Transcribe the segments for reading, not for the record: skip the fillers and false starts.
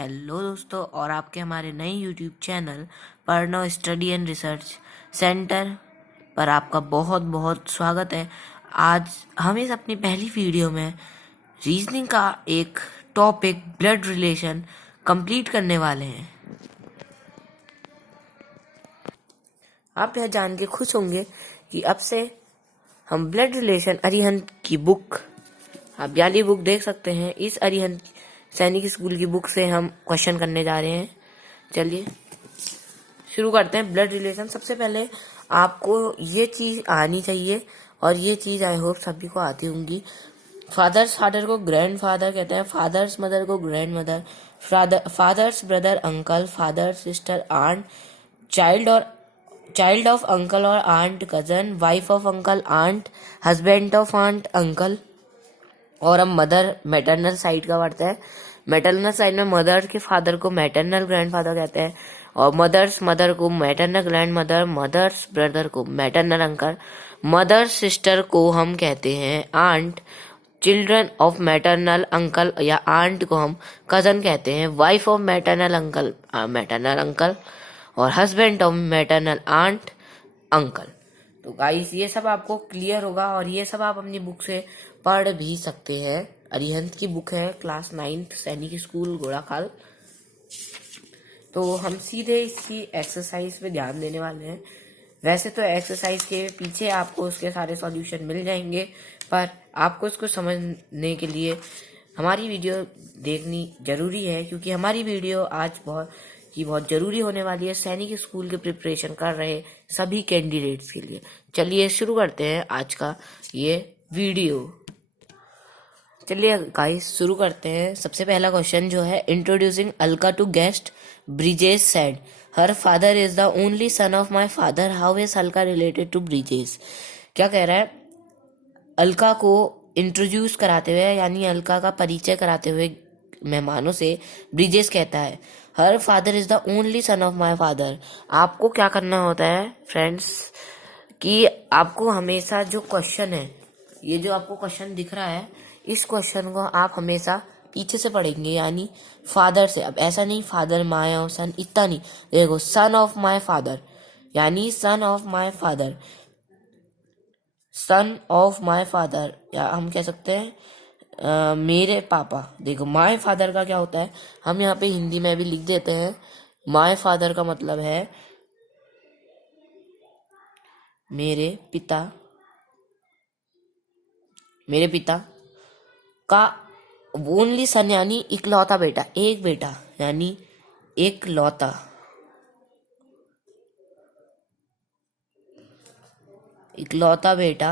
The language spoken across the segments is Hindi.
हेलो दोस्तों, और आपके हमारे नए यूट्यूब चैनल पढ़ना स्टडी एंड रिसर्च सेंटर पर आपका बहुत बहुत स्वागत है। आज हम इस अपनी पहली वीडियो में रीजनिंग का एक टॉपिक ब्लड रिलेशन कंप्लीट करने वाले हैं। आप यह जान के खुश होंगे कि अब से हम ब्लड रिलेशन अरिहंत की बुक, आप वाली बुक देख सकते हैं। इस अरिहंत सैनिक स्कूल की बुक से हम क्वेश्चन करने जा रहे हैं। चलिए शुरू करते हैं। ब्लड रिलेशन, सबसे पहले आपको ये चीज आनी चाहिए और ये चीज आई होप सभी को आती होंगी। फादर्स फादर को ग्रैंड फादर कहते हैं, फादर्स मदर को grand mother, father's brother uncle, father sister aunt, child of uncle और aunt cousin, wife of uncle aunt, husband of aunt uncle. और अब मदर मैटरनल साइड का पढ़ते हैं। मैटरनल साइड में मदर के फादर को मैटरनल ग्रैंडफादर कहते हैं और मदर्स मदर को maternal grand mother, mother's brother को मैटरनल अंकल, मदर्स सिस्टर को हम कहते हैं aunt, children of maternal uncle या आंट को हम कजन कहते हैं, wife of maternal uncle maternal uncle और husband of maternal aunt uncle. तो गाइस ये सब आपको क्लियर होगा और ये सब आप अपनी बुक से पढ़ भी सकते हैं। अरिहंत की बुक है, क्लास 9th सैनिक स्कूल घोड़ाखाल। तो हम सीधे इसकी एक्सरसाइज पे ध्यान देने वाले हैं। वैसे तो एक्सरसाइज के पीछे आपको उसके सारे सॉल्यूशन मिल जाएंगे, पर आपको इसको समझने के लिए हमारी वीडियो देखनी जरूरी है, क्योंकि हमारी वीडियो आज बहुत जरूरी होने वाली है सैनिक स्कूल के प्रिपरेशन कर रहे सभी कैंडिडेट्स के लिए। चलिए शुरू करते हैं आज का ये वीडियो। चलिए गाइस शुरू करते हैं। सबसे पहला क्वेश्चन जो है, introducing Alka to guest, Brijesh said her father is the only son of my father, how is Alka related to Brijesh. क्या कह रहा है? अलका को इंट्रोड्यूस कराते हुए, यानी अलका का परिचय कराते हुए मेहमानों से ब्रिजेश कहता है हर father is the only son of my father. आपको क्या करना होता है फ्रेंड्स, कि आपको हमेशा जो क्वेश्चन है, ये जो आपको क्वेश्चन दिख रहा है, इस क्वेश्चन को आप हमेशा पीछे से पढ़ेंगे, यानी फादर से। अब ऐसा नहीं फादर माय और सन, इतना नहीं। देखो सन ऑफ माय फादर, यानी सन of my father, sun of my father, या हम कह सकते हैं मेरे पापा। देखो माय फादर का क्या होता है, हम यहाँ पे हिंदी में भी लिख देते हैं। माय फादर का मतलब है मेरे पिता, मेरे पिता का ओनली सन, यानी इकलौता बेटा, एक बेटा, यानी इकलौता, इकलौता बेटा।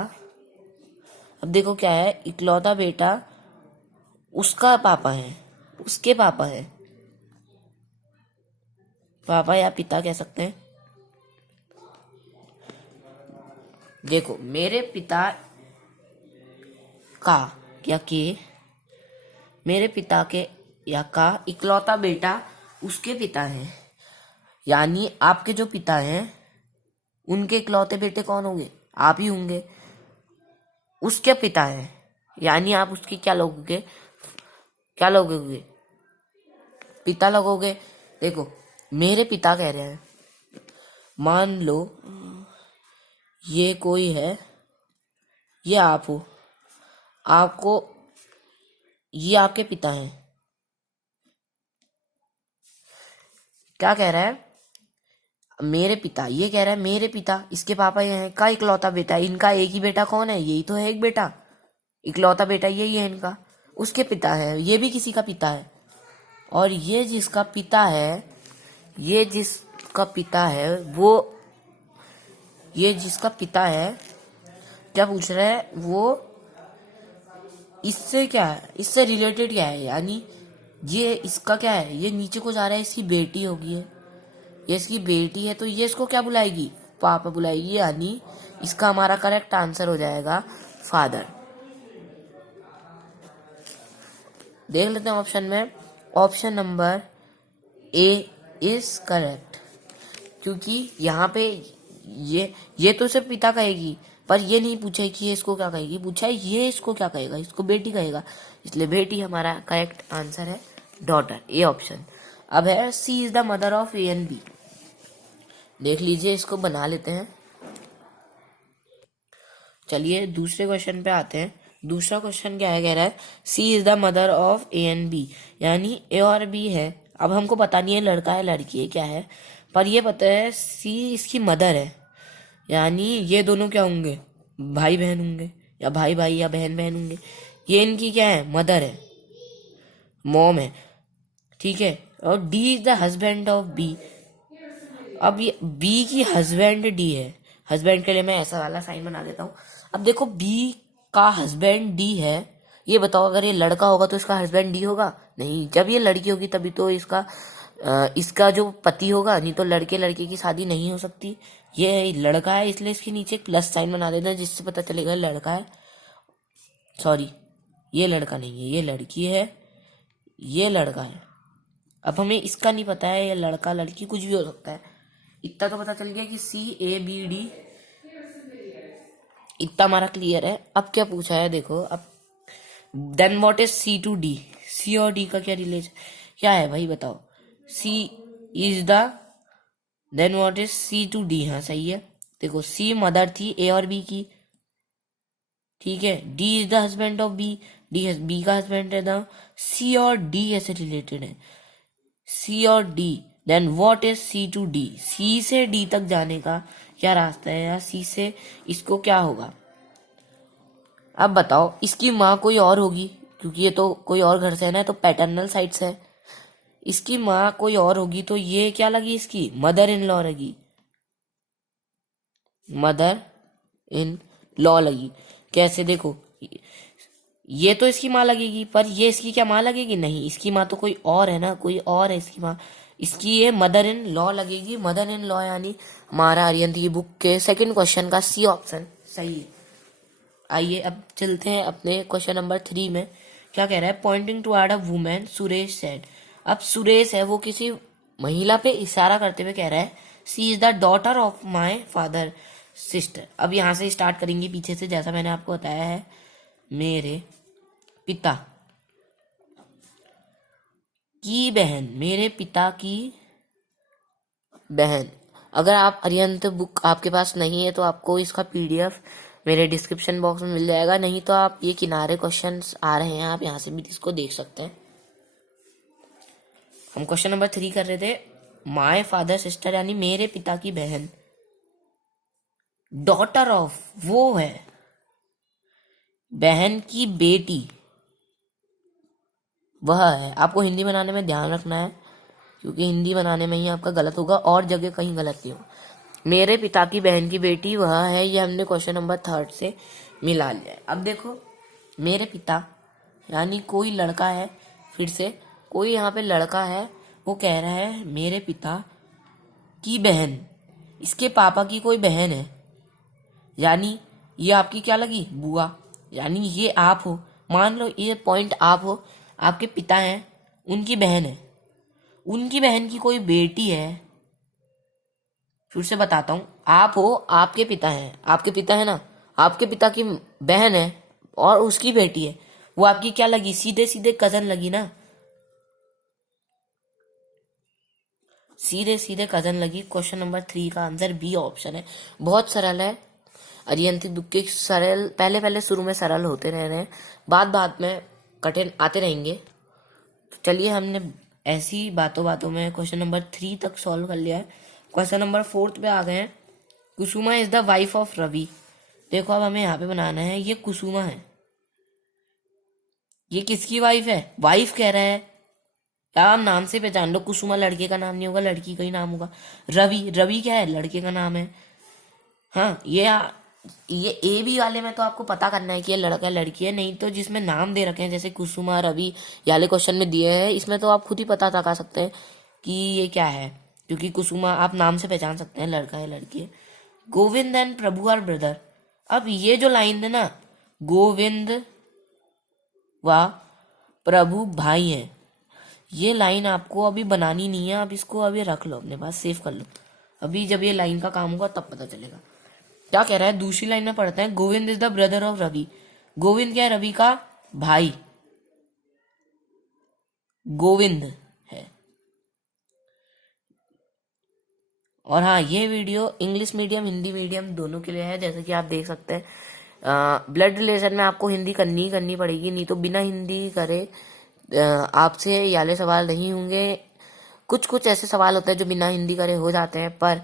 अब देखो क्या है, इकलौता बेटा उसका पापा है, उसके पापा है, पापा या पिता कह सकते हैं। देखो मेरे पिता का या के, मेरे पिता के या का इकलौता बेटा उसके पिता हैं, यानी आपके जो पिता हैं उनके इकलौते बेटे कौन होंगे? आप ही होंगे। उसके पिता हैं, यानी आप उसकी क्या लोगोगे? क्या लोगोगे? पिता लगोगे। देखो मेरे पिता कह रहे हैं, मान लो ये कोई है, ये आप हो, आपको, ये आपके पिता हैं। क्या कह रहा है? मेरे पिता, ये कह रहा है मेरे पिता, इसके पापा ये हैं, का इकलौता बेटा, इनका एक ही बेटा कौन है? यही तो है एक बेटा, इकलौता बेटा यही है इनका। उसके पिता है, ये भी किसी का पिता है, और ये जिसका पिता है, ये जिसका पिता है वो, ये जिसका पिता है, क्या पूछ रहा है वो, इससे क्या है, इससे रिलेटेड क्या है, यानी ये इसका क्या है, ये नीचे को जा रहा है, इसकी बेटी होगी, ये इसकी बेटी है, तो ये इसको क्या बुलाएगी? पापा बुलाएगी, यानी इसका हमारा करेक्ट आंसर हो जाएगा फादर। देख लेते हैं ऑप्शन में। Option number A is correct, क्योंकि यहाँ पे ये तो सिर्फ पिता कहेगी, पर ये नहीं पूछा कि ये इसको क्या कहेगी, पूछा है ये इसको क्या कहेगा, इसको बेटी कहेगा, इसलिए बेटी हमारा करेक्ट आंसर है, डॉटर, ए ऑप्शन। अब है C is the mother of A and B. देख लीजिए, इसको बना लेते हैं। चलिए दूसरे क्वेश्चन पे आते हैं। दूसरा क्वेश्चन क्या है, कह रहा है C is the mother of A and B, यानी ए और बी है। अब हमको पता नहीं है लड़का है लड़की है क्या है, पर ये पता है सी इसकी मदर है, यानी ये दोनों क्या होंगे, भाई बहन होंगे, या भाई भाई या बहन बहन होंगे। ये इनकी क्या है, मदर है, मॉम है, ठीक है। और D is the husband of B. अब ये बी की हस्बैंड डी है। हस्बैंड के लिए मैं ऐसा वाला साइन बना देता हूँ। अब देखो बी का हस्बैंड डी है, ये बताओ अगर ये लड़का होगा तो इसका हस्बैंड डी होगा? नहीं, जब ये लड़की होगी तभी तो इसका जो पति होगा, नहीं तो लड़के लड़के की शादी नहीं हो सकती। ये लड़का है इसलिए इसके नीचे एक प्लस साइन बना देना, जिससे पता चलेगा लड़का है। सॉरी, ये लड़का नहीं है, ये लड़की है, ये लड़का है। अब हमें इसका नहीं पता है, ये लड़का लड़की कुछ भी हो सकता है। इतना तो पता चल गया कि सी ए बी डी, इतना हमारा क्लियर है। अब क्या पूछा है देखो, अब then what is C to D, C और डी का क्या रिलेशन क्या है भाई बताओ। C is the, then what is C to D, हाँ सही है। देखो सी मदर थी ए और बी की, ठीक है। D is the husband of B, D B का हस्बैंड है ना। सी और डी ऐसे रिलेटेड है, सी और D. Then what is C to D, C से डी तक जाने का क्या रास्ता है, या सी से इसको क्या होगा। अब बताओ, इसकी माँ कोई और होगी, क्योंकि ये तो कोई और घर से है ना, तो पैटर्नल साइड से है। इसकी माँ कोई और होगी तो ये क्या लगी, इसकी मदर इन लॉ लगी, मदर इन लॉ लगी। कैसे देखो, ये तो इसकी माँ लगेगी, पर ये इसकी क्या माँ लगेगी? नहीं, इसकी माँ तो कोई और है ना, कोई और है इसकी माँ, इसकी ये मदर इन लॉ लगेगी। मदर इन लॉ यानी हमारा आर्यन की बुक के सेकंड क्वेश्चन का सी ऑप्शन सही है। आइए अब चलते हैं अपने क्वेश्चन नंबर 3 में। क्या कह रहा है, pointing to ad a women Suresh said. अब सुरेश है वो किसी महिला पे इशारा करते हुए कह रहा है C is the daughter of my father sister. अब यहाँ से स्टार्ट करेंगे पीछे से, जैसा मैंने आपको बताया है, मेरे पिता की बहन, मेरे पिता की बहन। अगर आप अरिहंत बुक आपके पास नहीं है तो आपको इसका पीडीएफ मेरे डिस्क्रिप्शन बॉक्स में मिल जाएगा, नहीं तो आप ये किनारे क्वेश्चंस आ रहे हैं, आप यहाँ से भी इसको देख सकते हैं। हम क्वेश्चन नंबर 3 कर रहे थे। माय फादर सिस्टर यानी मेरे पिता की बहन, डॉटर ऑफ वो है बहन की बेटी, वह है। आपको हिंदी बनाने में ध्यान रखना है, क्योंकि हिंदी बनाने में ही आपका गलत होगा, और जगह कहीं गलत नहीं होगा। मेरे पिता की बहन की बेटी वह है, ये हमने क्वेश्चन नंबर 3 से मिला लिया है। अब देखो, मेरे पिता यानी कोई लड़का है, फिर से कोई यहाँ पे लड़का है, वो कह रहा है मेरे पिता की बहन, इसके पापा की कोई बहन है, यानी ये आपकी क्या लगी, बुआ, यानी ये आप हो। मान लो ये पॉइंट आप हो, आपके पिता हैं, उनकी बहन है, उनकी बहन की कोई बेटी है। फिर से बताता हूँ, आप हो, आपके पिता हैं, आपके पिता है ना, आपके पिता की बहन है और उसकी बेटी है, वो आपकी क्या लगी, सीधे सीधे कजन लगी ना, सीधे सीधे कजन लगी। क्वेश्चन नंबर 3 का आंसर बी ऑप्शन है। बहुत सरल है, अरिहंत बुक के सरल, पहले पहले शुरू में सरल होते रह रहे हैं, बाद में कठिन आते रहेंगे। तो चलिए, हमने ऐसी बातों बातों में क्वेश्चन नंबर 3 तक सॉल्व कर लिया है। क्वेश्चन नंबर 4 पे आ गए हैं। Kusuma is the wife of Ravi. देखो अब हमें यहाँ पे बनाना है, ये कुसुमा है, ये किसकी वाइफ है, वाइफ कह रहा है, या आप नाम से पहचान लो। कुसुमा लड़के का नाम नहीं होगा, लड़की का ही नाम होगा। रवि, रवि क्या है, लड़के का नाम है। हाँ, ये ए बी वाले में तो आपको पता करना है कि ये लड़का लड़की है, नहीं तो जिसमें नाम दे रखे हैं जैसे कुसुमा रवि ये वाले क्वेश्चन में दिए हैं, इसमें तो आप खुद ही पता लगा सकते हैं कि ये क्या है, क्योंकि कुसुमा आप नाम से पहचान सकते हैं लड़का है लड़की है। Govind and Prabhu are brother. अब ये जो लाइन है ना, गोविंद व प्रभु भाई हैं, ये लाइन आपको अभी बनानी नहीं है, आप इसको अभी रख लो अपने पास, सेव कर लो। अभी जब ये लाइन का काम होगा तब पता चलेगा। क्या कह रहा है, दूसरी लाइन में पढ़ते हैं, Govind is the brother of Ravi. Govind क्या है, रवि का भाई, गोविंद है। और हाँ, ये video English medium Hindi medium दोनों के लिए है। जैसे कि आप देख सकते हैं, ब्लड रिलेशन में आपको हिंदी करनी पड़ेगी, नहीं तो बिना हिंदी करे आपसे ये वाले सवाल नहीं होंगे। कुछ कुछ ऐसे सवाल होते हैं जो बिना हिंदी करे हो जाते हैं, पर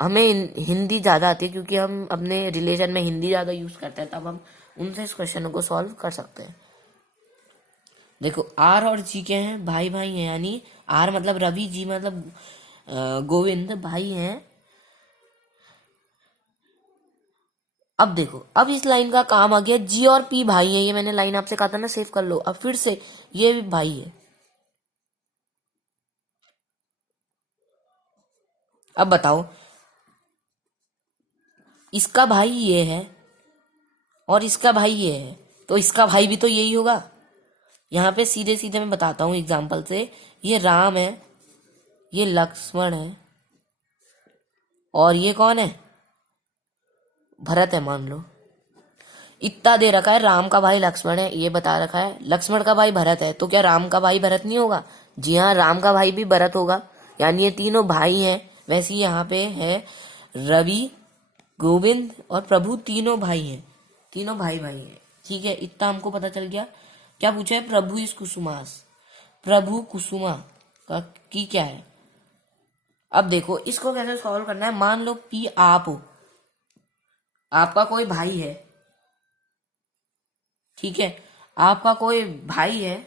हमें हिंदी ज़्यादा आती है क्योंकि हम अपने रिलेशन में हिंदी ज़्यादा यूज़ करते हैं, तब हम उनसे इस क्वेश्चन को सॉल्व कर सकते हैं। देखो, आर और जी के हैं, भाई भाई हैं, यानी आर मतलब रवि, जी मतलब गोविंद, भाई हैं। अब देखो, अब इस लाइन का काम आ गया, जी और पी भाई हैं। ये मैंने लाइन आपसे कहा था ना, सेव कर लो। अब फिर से ये भी भाई है। अब बताओ, इसका भाई ये है और इसका भाई ये है, तो इसका भाई भी तो यही होगा। यहाँ पे सीधे सीधे मैं बताता हूँ एग्जाम्पल से। ये राम है, ये लक्ष्मण है, और ये कौन है? भरत है मान लो। इतना दे रखा है, राम का भाई लक्ष्मण है, ये बता रखा है, लक्ष्मण का भाई भरत है, तो क्या राम का भाई भरत नहीं होगा? जी हाँ, राम का भाई भी भरत होगा। यानी ये तीनों भाई हैं। वैसे ही यहाँ पे है रवि, गोविंद और प्रभु, तीनों भाई हैं, तीनों भाई भाई हैं। ठीक है, इतना हमको पता चल गया। क्या पूछा है? प्रभु इस कुसुमास, प्रभु कुसुमा का की क्या है? अब देखो, इसको कैसे सॉल्व करना है। मान लो पी आप हो, आपका कोई भाई है, ठीक है, आपका कोई भाई है,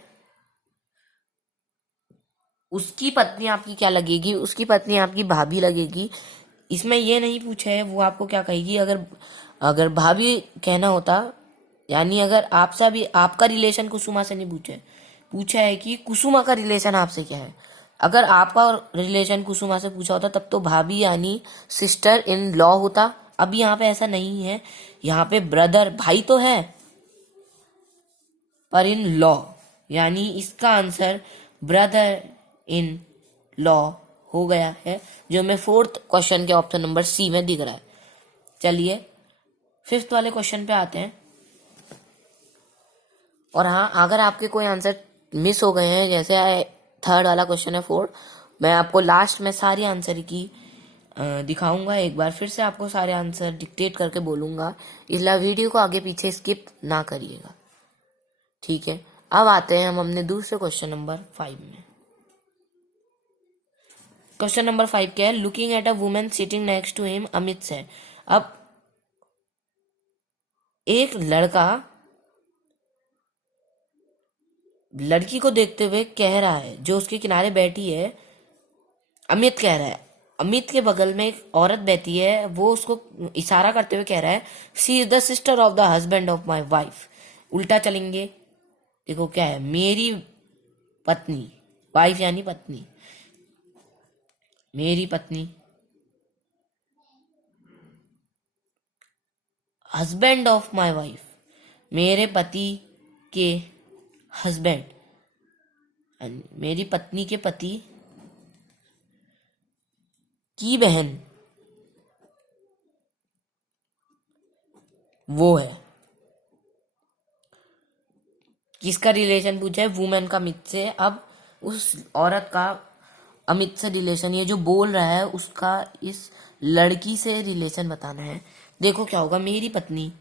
उसकी पत्नी आपकी क्या लगेगी? उसकी पत्नी आपकी भाभी लगेगी। इसमें ये नहीं पूछा है वो आपको क्या कहेगी। अगर अगर भाभी कहना होता, यानी अगर आपसे भी आपका रिलेशन कुसुमा से नहीं पूछा है, पूछा है कि कुसुमा का रिलेशन आपसे क्या है। अगर आपका रिलेशन कुसुमा से पूछा होता तब तो भाभी यानी सिस्टर इन लॉ होता। अभी यहाँ पे ऐसा नहीं है, यहाँ पे ब्रदर भाई तो है पर इन लॉ, यानी इसका आंसर ब्रदर इन लॉ हो गया है, जो हमें फोर्थ क्वेश्चन के ऑप्शन नंबर सी में दिख रहा है। चलिए फिफ्थ वाले क्वेश्चन पे आते हैं। और हाँ, अगर आपके कोई आंसर मिस हो गए हैं, जैसे थर्ड वाला क्वेश्चन है फोर्थ, मैं आपको लास्ट में सारी आंसर की दिखाऊंगा। एक बार फिर से आपको सारे आंसर डिक्टेट करके बोलूंगा, इसलिए वीडियो को आगे पीछे स्किप ना करिएगा। ठीक है, अब आते हैं हम अपने दूसरे क्वेश्चन नंबर 5 में। क्वेश्चन नंबर 5 क्या है? Looking at a women sitting next to him, Amit said. अब एक लड़का लड़की को देखते हुए कह रहा है, जो उसके किनारे बैठी है, अमित कह रहा है, अमित के बगल में एक औरत बैठी है, वो उसको इशारा करते हुए कह रहा है, C is the sister of the husband of my wife. उल्टा चलेंगे, देखो क्या है, मेरी पत्नी, वाइफ यानी पत्नी, मेरी पत्नी, हस्बैंड ऑफ माई वाइफ, मेरे पति के हस्बैंड, मेरी पत्नी के पति की बहन, वो है। किसका रिलेशन पूछा है? वुमेन का अमित से। अब उस औरत का अमित से रिलेशन, ये जो बोल रहा है उसका इस लड़की से रिलेशन बताना है। देखो क्या होगा, मेरी पत्नी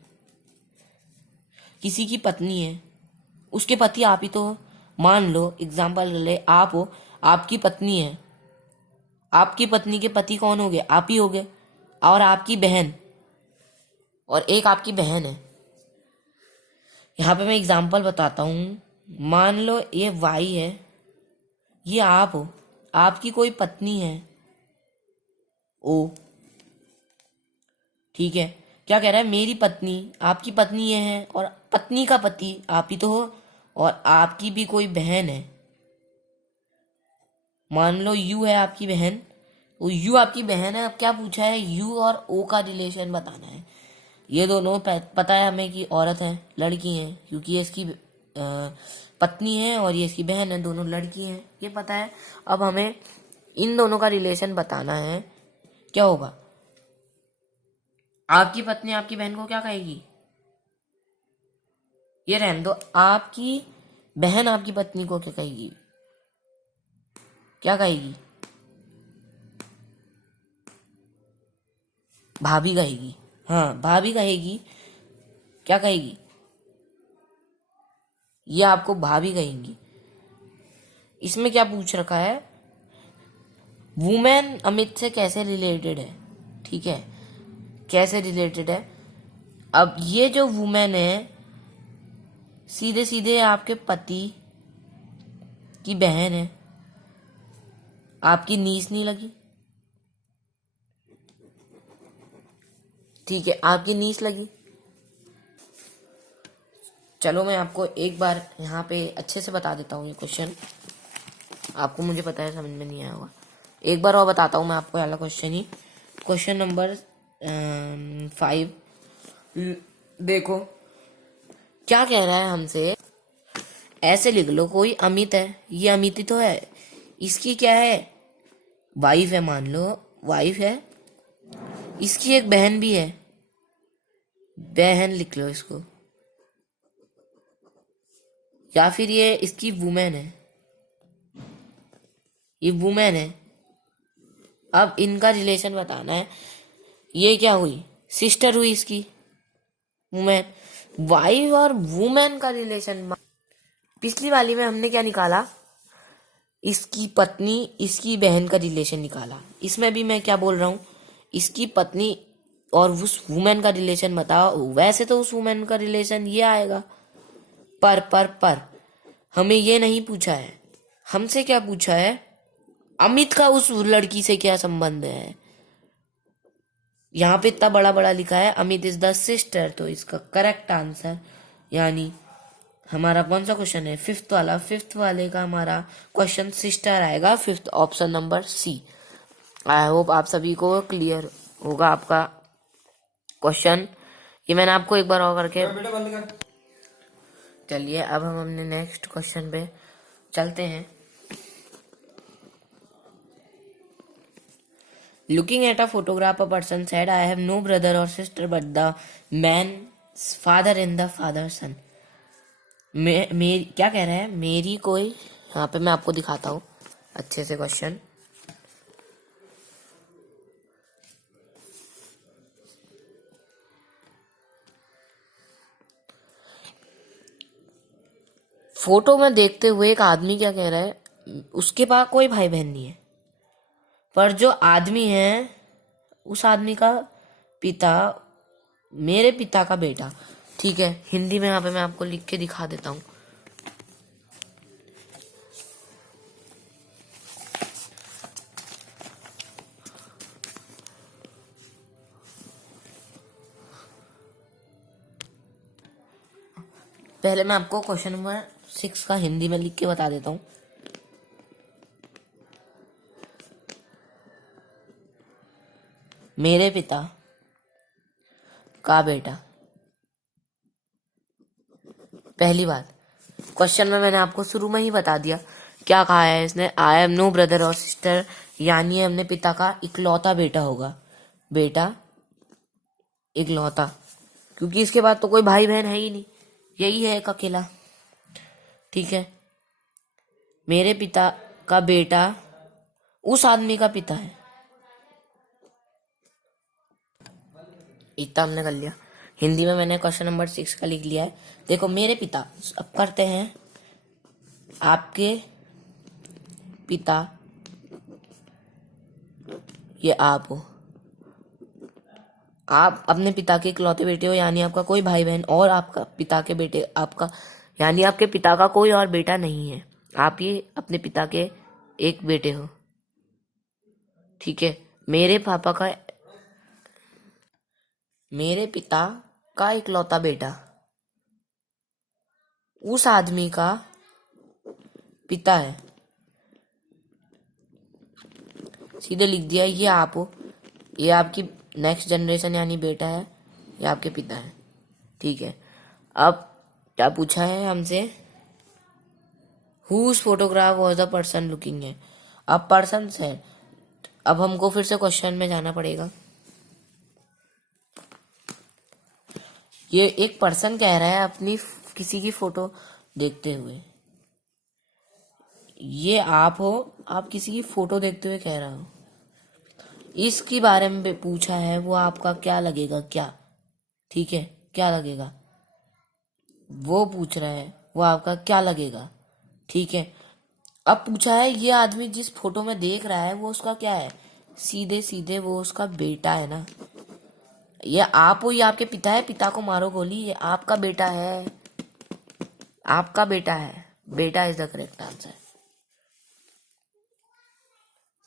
किसी की पत्नी है, उसके पति आप ही तो हो। मान लो एग्जाम्पल ले, आप हो, आपकी पत्नी है, आपकी पत्नी के पति कौन हो गए? आप ही हो गए। और आपकी बहन, और एक आपकी बहन है। यहाँ पे मैं एग्जाम्पल बताता हूँ। मान लो ये वाई है, ये आप हो, आपकी कोई पत्नी है ओ, ठीक है। क्या कह रहा है? मेरी पत्नी, आपकी पत्नी ये है, और पत्नी का पति आप ही तो हो, और आपकी भी कोई बहन है। मान लो यू है आपकी बहन, वो यू आपकी बहन है। अब क्या पूछा है? यू और ओ का रिलेशन बताना है। ये दोनों पता है हमें कि औरत है, लड़की है, क्योंकि ये इसकी पत्नी है और ये इसकी बहन है, दोनों लड़की हैं, ये पता है। अब हमें इन दोनों का रिलेशन बताना है। क्या होगा? आपकी पत्नी आपकी बहन को क्या कहेगी? ये रहने दो। आपकी बहन आपकी पत्नी को क्या कहेगी? क्या कहेगी? भाभी कहेगी, हाँ भाभी कहेगी, क्या कहेगी, ये आपको भाभी कहेंगी। इसमें क्या पूछ रखा है, वुमेन अमित से कैसे रिलेटेड है, ठीक है, कैसे रिलेटेड है। अब ये जो वुमेन है सीधे सीधे आपके पति की बहन है, आपकी नीस नहीं लगी, ठीक है, आपकी नीस लगी। चलो मैं आपको एक बार यहाँ पे अच्छे से बता देता हूँ ये क्वेश्चन, आपको मुझे पता है समझ में नहीं आया होगा, एक बार और बताता हूँ मैं आपको वाला क्वेश्चन ही। क्वेश्चन नंबर 5 देखो क्या कह रहा है हमसे, ऐसे लिख लो, कोई अमित है, ये अमित ही तो है, इसकी क्या है, वाइफ है, मान लो वाइफ है, इसकी एक बहन भी है, बहन लिख लो इसको, या फिर ये इसकी वुमेन है, ये वुमेन है। अब इनका रिलेशन बताना है, ये क्या हुई, सिस्टर हुई इसकी वुमेन, वाइफ और वुमेन का रिलेशन। पिछली वाली में हमने क्या निकाला, इसकी पत्नी इसकी बहन का रिलेशन निकाला, इसमें भी मैं क्या बोल रहा हूँ, इसकी पत्नी और उस वुमेन का रिलेशन बताओ, वैसे तो उस वुमेन का रिलेशन ये आएगा, पर हमें ये नहीं पूछा है, हमसे क्या पूछा है, अमित का उस लड़की से क्या संबंध है। यहाँ पे इतना बड़ा बड़ा लिखा है अमित इज द सिस्टर, तो इसका करेक्ट आंसर यानी हमारा कौन सा क्वेश्चन है, फिफ्थ वाला, फिफ्थ वाले का हमारा क्वेश्चन सिस्टर आएगा, fifth option number C. I hope आप सभी को क्लियर होगा आपका क्वेश्चन, ये मैंने आपको एक बार और करके। चलिए अब हम अपने नेक्स्ट क्वेश्चन पे चलते हैं। Looking at a photograph, a person said, I have no brother or sister but the man's father and the father's son. क्या कह रहा है, मेरी कोई, यहाँ पे मैं आपको दिखाता हूँ अच्छे से क्वेश्चन। फोटो में देखते हुए एक आदमी क्या कह रहा है, उसके पास कोई भाई बहन नहीं है, पर जो आदमी है उस आदमी का पिता मेरे पिता का बेटा, ठीक है, हिंदी में यहाँ पे मैं आपको लिख के दिखा देता हूँ। पहले मैं आपको क्वेश्चन नंबर 6 का हिंदी में लिख के बता देता हूँ। मेरे पिता का बेटा, पहली बात क्वेश्चन में मैंने आपको शुरू में ही बता दिया, क्या कहा है इसने, आई एम नो ब्रदर और सिस्टर, यानी अपने पिता का इकलौता बेटा होगा, बेटा इकलौता, क्योंकि इसके बाद तो कोई भाई बहन है ही नहीं, यही है एक अकेला, ठीक है। मेरे पिता का बेटा उस आदमी का पिता है, इतना हमने कर लिया। हिंदी में मैंने क्वेश्चन नंबर 6 का लिख लिया है। देखो मेरे पिता, अब करते हैं आपके पिता, ये आप हो, आप अपने पिता के इकलौते बेटे हो, यानी आपका कोई भाई बहन, और आपका पिता के बेटे, आपका यानी आपके पिता का कोई और बेटा नहीं है, आप ही अपने पिता के एक बेटे हो, ठीक है। मेरे पिता का इकलौता बेटा उस आदमी का पिता है, सीधे लिख दिया, ये आप हो, ये आपकी नेक्स्ट जनरेशन यानी बेटा है, ये आपके पिता है, ठीक है। अब क्या पूछा है हमसे, whose photograph was the person looking है, अब पर्सन है, अब हमको फिर से क्वेश्चन में जाना पड़ेगा। ये एक पर्सन कह रहा है अपनी किसी की फोटो देखते हुए, ये आप हो, आप किसी की फोटो देखते हुए कह रहा हो, इसके बारे में पूछा है, वो आपका क्या लगेगा, क्या? ठीक है, क्या लगेगा, वो पूछ रहा है, वो आपका क्या लगेगा? ठीक है। अब पूछा है ये आदमी जिस फोटो में देख रहा है वो उसका क्या है? सीधे सीधे वो उसका बेटा है ना। ये आप हो, ये आपके पिता है, पिता को मारो गोली, ये आपका बेटा है, आपका बेटा है। बेटा is the correct answer.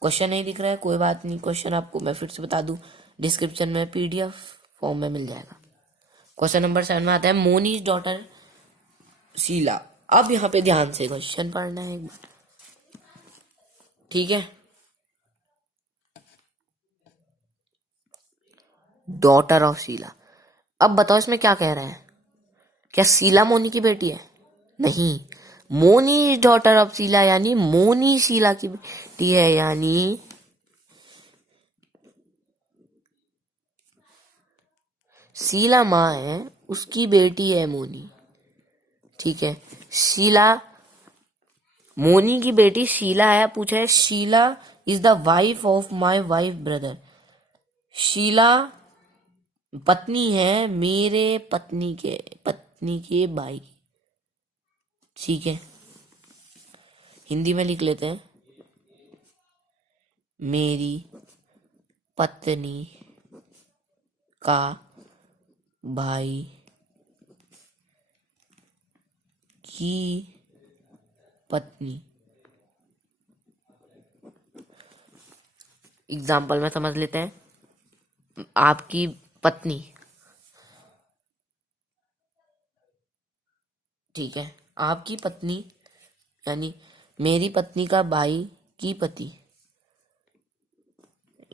Question नहीं दिख रहा है, कोई बात नहीं, क्वेश्चन आपको मैं फिर से बता दूं, डिस्क्रिप्शन में PDF फॉर्म में मिल जाएगा। क्वेश्चन नंबर 7 में आता है मोनीज डॉटर शीला। अब यहाँ पे ध्यान से क्वेश्चन पढ़ना है, ठीक है। Daughter of Sheela. अब बताओ इसमें क्या कह रहे हैं? क्या शीला मोनी की बेटी है? नहीं, मोनी डॉटर ऑफ शीला यानी मोनी शीला की बेटी है, यानी शीला माँ है, उसकी बेटी है मोनी। ठीक है, शीला मोनी की बेटी शीला है। पूछा है Sheela is the wife of my wife brother. Sheela पत्नी है मेरे पत्नी के भाई। ठीक है, हिंदी में लिख लेते हैं, मेरी पत्नी का भाई की पत्नी। एग्जाम्पल में समझ लेते हैं, आपकी पत्नी, ठीक है, आपकी पत्नी यानी मेरी पत्नी का भाई की पति,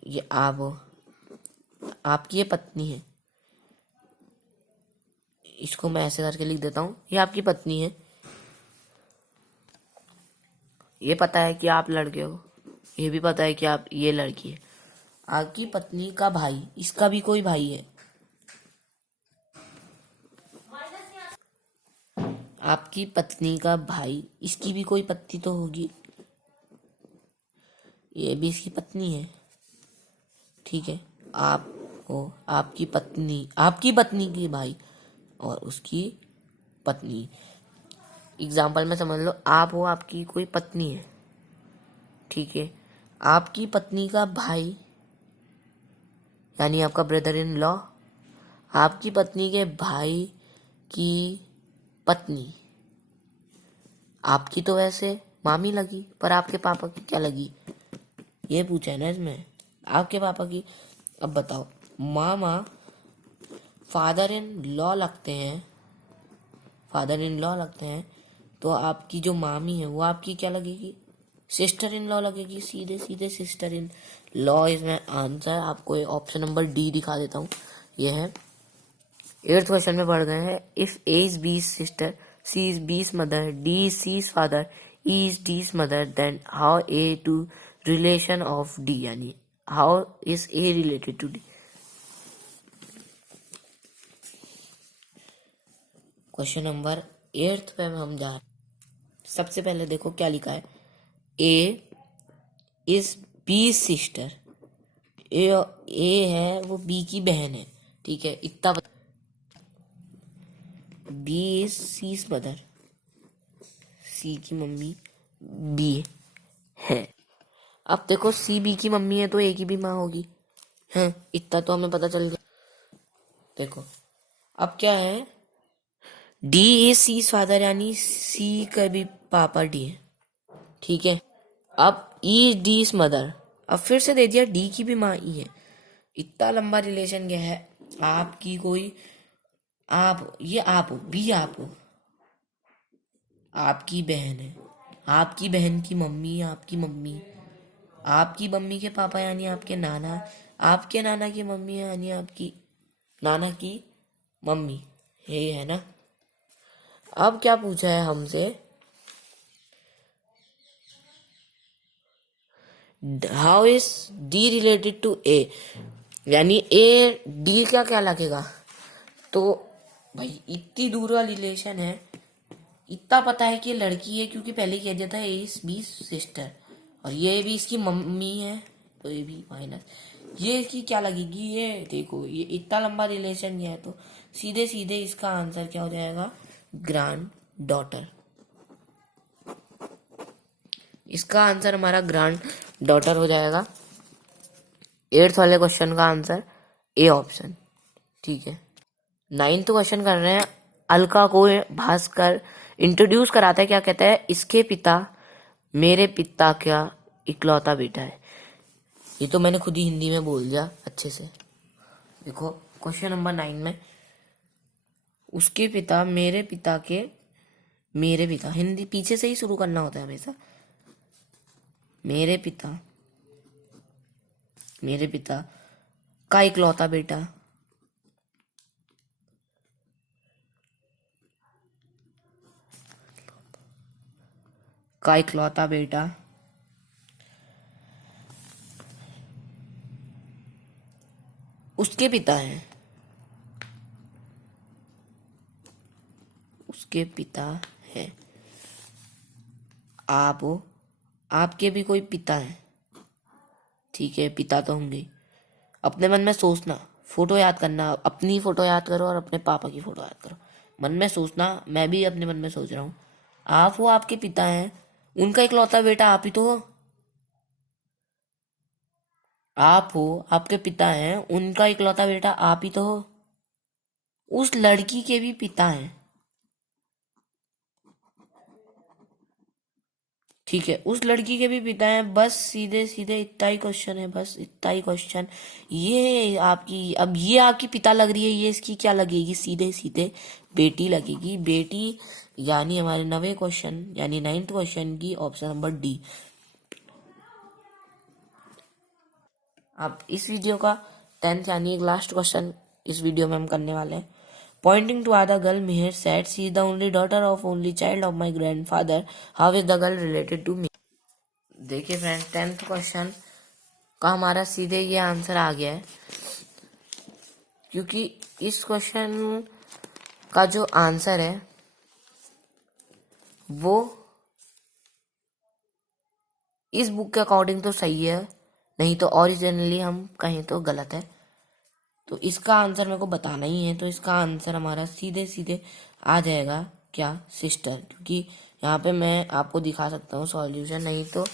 ये आप हो, आपकी ये पत्नी है। इसको मैं ऐसे करके लिख देता हूं, ये आपकी पत्नी है, ये पता है कि आप लड़के हो, ये भी पता है कि आप ये लड़की है। आपकी पत्नी का भाई, इसका भी कोई भाई है, आपकी पत्नी का भाई, इसकी भी कोई पत्नी तो होगी, ये भी इसकी पत्नी है। ठीक है, आप हो, आपकी पत्नी की भाई और उसकी पत्नी। एग्जाम्पल में समझ लो, आप हो, आपकी कोई पत्नी है, ठीक है, आपकी पत्नी का भाई यानी आपका ब्रदर इन लॉ, आपकी पत्नी के भाई की पत्नी, आपकी तो वैसे मामी लगी पर आपके पापा की क्या लगी, ये पूछा है ना इसमें, आपके पापा की। अब बताओ, मामा फादर इन लॉ लगते हैं, तो आपकी जो मामी है वो आपकी क्या लगेगी? सिस्टर इन लॉ लगेगी, सीधे सीधे सिस्टर इन लॉ इसमें आंसर। आपको ऑप्शन नंबर डी दिखा देता हूँ, ये है। 8th क्वेश्चन में बढ़ गए हैं। If A is B sister, C is B's mother, D is C's father, E is D's mother, then how A to relation of D, यानी how is A related to D. Question number 8th पे हम जा रहे हैं। सबसे पहले देखो क्या लिखा है, ए इज बी सिस्टर, ए है वो बी की बहन है, ठीक है, इतना। बी इज सी's मदर, सी की मम्मी बी है। अब देखो सी बी की मम्मी है तो ए की भी माँ होगी, है, इतना तो हमें पता चल गया। देखो अब क्या है, डी इज सी's फादर यानी सी का भी पापा डी है, ठीक है। अब ई डी's मदर, अब फिर से दे दिया डी की भी माँ ई है, इतना लंबा रिलेशन क्या है, आपकी कोई आप, ये आप हो, बी आप हो, आपकी बहन है, आपकी बहन की मम्मी, आपकी मम्मी, आपकी मम्मी के पापा यानी आपके नाना, आपके नाना की मम्मी यानी आपकी नाना की मम्मी, ये है ना। अब क्या पूछा है हमसे, how is D related to A, यानी ए डी का क्या लगेगा। तो भाई इतनी दूर का रिलेशन है, इतना पता है कि ये लड़की है क्योंकि पहले कह दिया था ए इज बी सिस्टर, और ये भी इसकी मम्मी है तो ये भी माइनस, ये इसकी क्या लगेगी, ये देखो ये इतना लंबा रिलेशन ये है, तो सीधे सीधे इसका आंसर क्या हो जाएगा, ग्रैंड डॉटर। इसका आंसर हमारा ग्रैंड डॉटर हो जाएगा। 8th वाले क्वेश्चन का आंसर ए ऑप्शन। ठीक है, 9th क्वेश्चन कर रहे हैं। अलका को भास्कर इंट्रोड्यूस कराता है, क्या कहता है, इसके पिता मेरे पिता का इकलौता बेटा है। ये तो मैंने खुद ही हिंदी में बोल दिया अच्छे से। देखो क्वेश्चन नंबर 9 में उसके पिता मेरे पिता के, मेरे पिता, हिंदी पीछे से ही शुरू करना होता है हमेशा। मेरे पिता, मेरे पिता का इकलौता बेटा, का इकलौता बेटा उसके पिता हैं, उसके पिता हैं। आप हो, आपके भी कोई पिता हैं। ठीक है, पिता तो होंगे। अपने मन में सोचना, फोटो याद करना, अपनी फोटो याद करो और अपने पापा की फोटो याद करो। मन में सोचना, मैं भी अपने मन में सोच रहा हूँ। आप हो, आपके पिता हैं, उनका इकलौता बेटा आप ही तो हो। आप हो, आपके पिता हैं, उनका इकलौता बेटा आप ही तो हो। उस लड़की के भी पिता हैं। ठीक है, उस लड़की के भी पिता हैं। बस सीधे सीधे इतना ही क्वेश्चन है, बस इतना ही क्वेश्चन। ये आपकी, अब ये आपकी पिता लग रही है, ये इसकी क्या लगेगी, सीधे सीधे बेटी लगेगी। बेटी यानी हमारे 9वें क्वेश्चन यानी 9th क्वेश्चन की ऑप्शन नंबर डी। अब इस वीडियो का 10th यानी एक लास्ट क्वेश्चन इस वीडियो में हम करने वाले हैं। Pointing to other girl, Mihir said, "She is the only daughter of only child of my grandfather. How is the girl related to me?" देखिए फ्रेंड, 10th क्वेश्चन का हमारा सीधे ये आंसर आ गया है, क्योंकि इस क्वेश्चन का जो आंसर है वो इस बुक के अकॉर्डिंग तो सही है, नहीं तो ओरिजिनली हम कहें तो गलत है। तो इसका आंसर मेरे को बताना ही है, तो इसका आंसर हमारा सीधे सीधे आ जाएगा क्या, सिस्टर। क्योंकि यहाँ पे मैं आपको दिखा सकता हूँ सॉल्यूशन, नहीं तो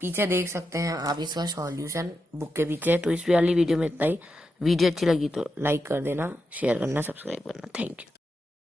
पीछे देख सकते हैं आप इसका सॉल्यूशन बुक के पीछे। तो इस वाली वीडियो में इतना ही। वीडियो अच्छी लगी तो लाइक कर देना, शेयर करना, सब्सक्राइब करना। Thank you.